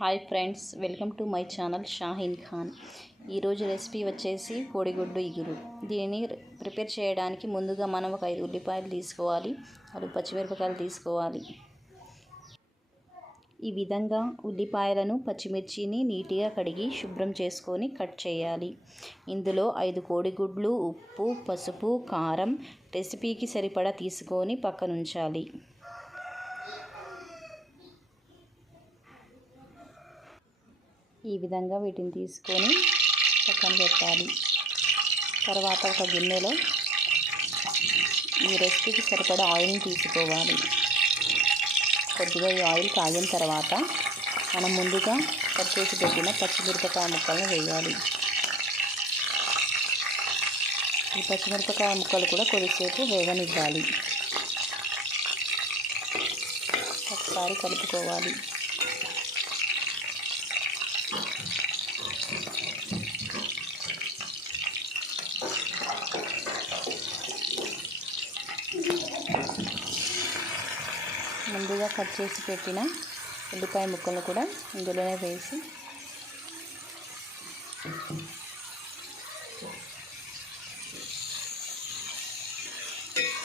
Hi friends, welcome to my channel Shaheen Khan. ఈరోజు recipe వచ్చేసి కోడిగుడ్డు ఇగురు. దీనిని ప్రిపేర్ చేయడానికి ముందుగా మనం ఒక 5 ఉల్లిపాయలు తీసుకోవాలి, 6 పచ్చిమిరపకాయలు తీసుకోవాలి. ఈ విధంగా ఉల్లిపాయలను పచ్చిమిర్చిని నీట్గా కడిగి శుభ్రం చేసుకొని కట్ చేయాలి. ఇందులో 5 కోడిగుడ్లు, ఉప్పు, పసుపు, కారం రెసిపీకి సరిపడా తీసుకొని పక్కనుంచాలి. ఈ విధంగా వీటిని తీసుకొని పక్కన పెట్టాలి. తర్వాత ఒక గిన్నెలో ఈ రెసిపీకి సరిపడా ఆయిల్ని తీసుకోవాలి. కొద్దిగా ఈ ఆయిల్ కాగిన తర్వాత మనం ముందుగా కట్ చేసి పెట్టిన పచ్చిమిరపకాయ ముక్కలను వేయాలి. ఈ పచ్చిమిరపకాయ ముక్కలు కూడా కొద్దిసేపు వేగనివ్వాలి. ఒకసారి కలుపుకోవాలి. ముందుగా కట్ చేసి పెట్టిన ఉల్లిపాయ ముక్కలు కూడా ఇందులోనే వేసి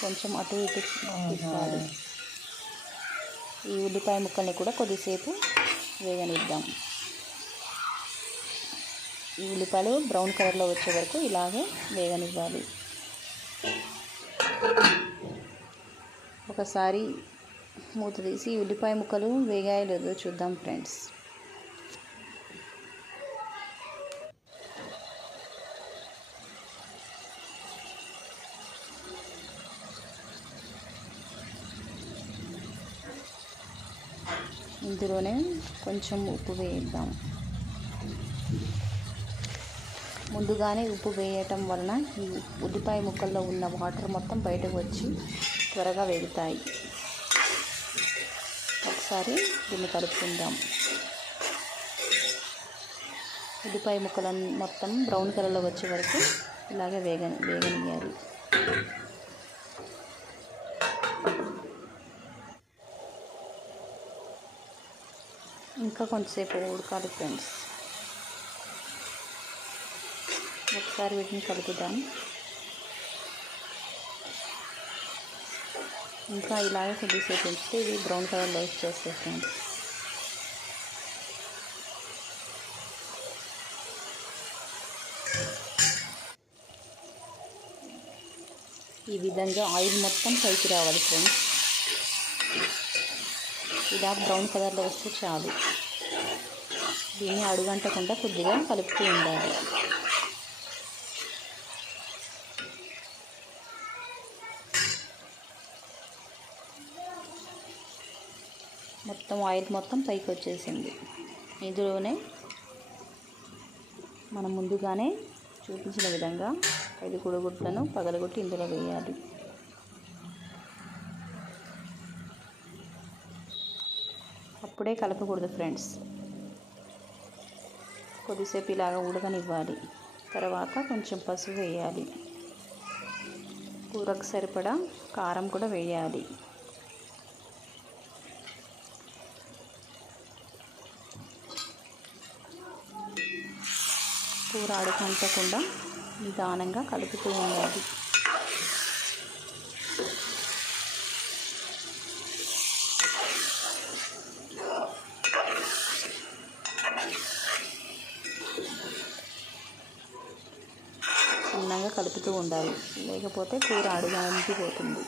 కొంచెం అటు ఇటు తిప్పాలి. ఈ ఉల్లిపాయ ముక్కల్ని కూడా కొద్దిసేపు వేగనిద్దాం. ఈ ఉల్లిపాయలు బ్రౌన్ కలర్లో వచ్చే వరకు ఇలాగే వేగనివ్వాలి. ఒకసారి మూత తీసి ఉల్లిపాయ ముక్కలు వేగాయో లేదో చూద్దాం ఫ్రెండ్స్. ఇందులోనే కొంచెం ఉప్పు వేద్దాం. ముందుగానే ఉప్పు వేయటం వలన ఈ ఉల్లిపాయ ముక్కల్లో ఉన్న వాటర్ మొత్తం బయటకు వచ్చి త్వరగా వేగుతాయి. ఒకసారి దీన్ని కలుపుకుందాం. ఉల్లిపాయ ముక్కలను మొత్తం బ్రౌన్ కలర్లో వచ్చే వరకు ఇలాగే వేగనియాలి. ఇంకా కొంచెంసేపు ఉడకాలి ఫ్రెండ్స్. ఒకసారి వీటిని కలుపుదాం. ఇంకా ఇలాగే కొద్దిసేపు ఉంచితే ఇది బ్రౌన్ కలర్లో వచ్చేస్తాయి ఫ్రెండ్స్. ఈ విధంగా ఆయిల్ మొత్తం పైకి రావాలి ఫ్రెండ్స్. ఇలా బ్రౌన్ కలర్లో వస్తే చాలు. దీన్ని అడుగంటకుండా కొద్దిగా కలుపుతూ ఉండాలి. మొత్తం ఆయిల్ మొత్తం పైకి వచ్చేసింది. ఇందులోనే మనం ముందుగానే చూపించిన విధంగా 5 కోడిగుడ్లను పగలగొట్టి ఇందులో వేయాలి. అప్పుడే కలపకూడదు ఫ్రెండ్స్. కొద్దిసేపు ఇలాగ ఉడకనివ్వాలి. తర్వాత కొంచెం పసుపు వేయాలి. కూరకు సరిపడా కారం కూడా వేయాలి. కూర అడుగంటకుండా నిదానంగా కలుపుతూ ఉండాలి. చిన్నగా కలుపుతూ ఉండాలి, లేకపోతే కూర అడుగంటిపోతుంది.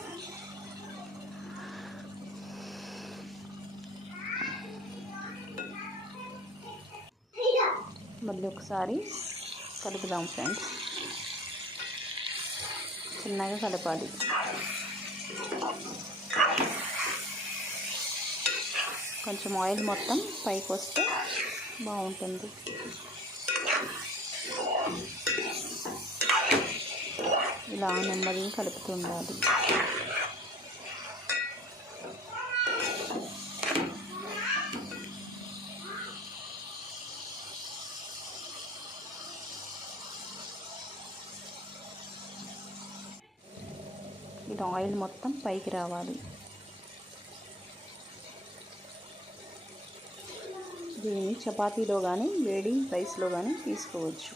మళ్ళీ ఒకసారి కలుపుదాం ఫ్రెండ్స్. చిన్నగా కలపాలి. కొంచెం ఆయిల్ మొత్తం పైకి వస్తే బాగుంటుంది. ఇలా నెమ్మదిగా కలుపుతూ ఉండాలి. ఇలా ఆయిల్ మొత్తం పైకి రావాలి. దీన్ని చపాతీలో కానీ వేడి రైస్లో కానీ తీసుకోవచ్చు.